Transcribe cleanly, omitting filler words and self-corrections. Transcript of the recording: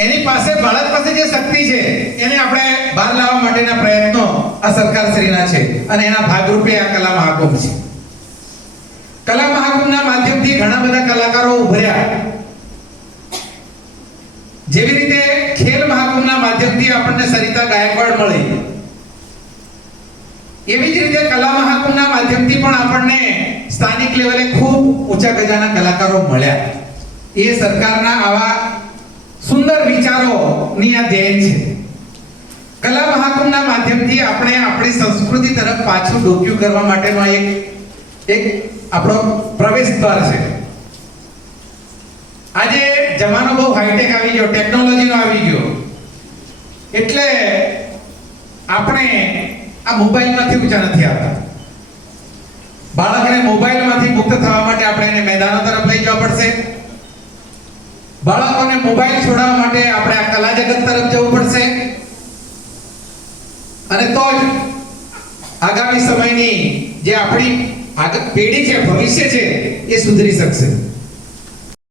એની પાસે બાળક પાસે જે શક્તિ છે એને આપણે બહાર લાવવા માટેના પ્રયત્નો આ સરકારશ્રીના છે અને એના ભાગરૂપે આ કલા મહાકુંભ છે. કલા મહાકુંભના માધ્યમથી ઘણા બધા કલાકારો ઉભર્યા. જેવી રીતે ખેલ મહાકુંભના માધ્યમથી આપણને સરિતા ગાયકવાડ મળી, એવી જ રીતે કલા મહાકુંભના માધ્યમથી પણ આપણને સ્થાનિક લેવલે ખૂબ ઊંચા ગજાના કલાકારો મળ્યા. એ સરકારના આવા સુંદર વિચારોની આ દેન છે. કલા મહાકુંભના માધ્યમથી આપણે આપણી સંસ્કૃતિ તરફ પાછું ડોક્યું કરવા માટેનો એક આપણો પ્રવેશ દ્વાર છે. આજે જમાનો બહુ હાઈટેક આવી ગયો, ટેકનોલોજીનો આવી ગયો, એટલે આપણે આ મોબાઈલમાંથી ઊંચા નથી આવતા. બાળકને મોબાઈલમાંથી મુક્ત થવા માટે આપણે એને મેદાનો તરફ લઈ જવા પડશે. બાળકોને મોબાઈલ છોડાવવા માટે આપણે આ કલા જગત તરફ જવું પડશે, અને તો જ આગામી સમયની જે આપણી આગળ પેઢી છે, ભવિષ્ય છે, એ સુધરી શકશે.